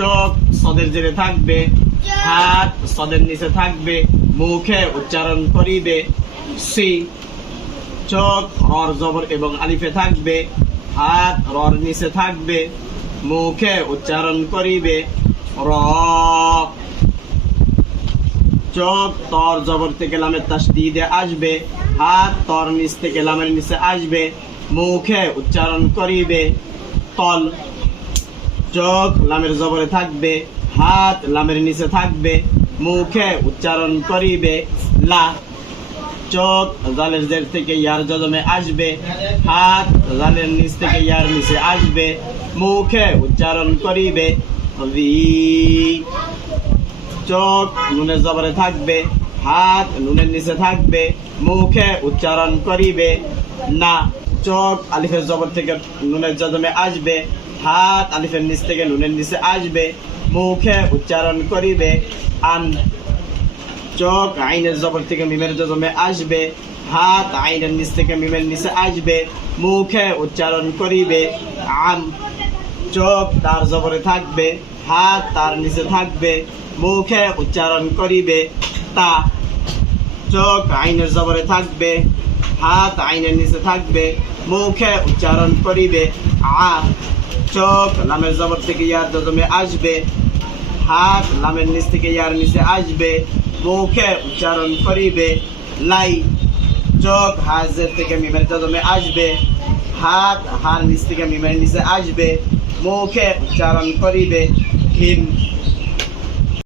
চোখ সদের জেরে থাকবে, হাত সদের নিচে থাকবে, মুখে উচ্চারণ করিবে। সি চোখ রর জবর এবং আলিফে থাকবে, হাত রর নিচে থাকবে, মুখে উচ্চারণ করিবে। র চোখ তর জবর থেকে লামের তাসদীদে আসবে, হাত তর নিচ থেকে লামের নিচে আসবে, মুখে উচ্চারণ করিবে। তল চোখ লামের জবরে থাকবে, হাত লামের নিচে থাকবে, মুখে উচ্চারণ করিবে। লা চোখ জালের জের থেকে ইয়ার জজমে আসবে, হাত জালের নিচ থেকে ইয়ার নিচে আসবে, মুখে উচ্চারণ করিবে। রি চোখ নুনের জবরে থাকবে, হাত নুনের নিচে থাকবে, মুখে উচ্চারণ করিবে। না চোখ আলিফের জবর থেকে নুনের জজমে আসবে, হাত আলিফের নিচ থেকে নুনের নিচে আসবে, মুখে উচ্চারণ করিবে। আন চোখ আইনের জবর থেকে মিমের জজমে আসবে, হাত আইনের নিচ থেকে মিমের নিচে আসবে, মুখে উচ্চারণ করিবে। আম চোখ তার জবরে থাকবে, হাত তার নিচে থাকবে, মুখে উচ্চারণ করিবে। তা চোখ আইনের জবরে থাকবে, হাত আইনের নিচে থাকবে, মুখে উচ্চারণ করিবে। আ চোখ লামের জবর থেকে ইয়ার জজমে আসবে, হাত লামের নিচ থেকে ইয়ার নিচে আসবে, মুখে উচ্চারণ করিবে। লাই চোখ হাজের থেকে মিমের জজমে আসবে, হাত হার নিচ থেকে মিমের নিচে আসবে, মুখে উচ্চারণ করিবে। হিম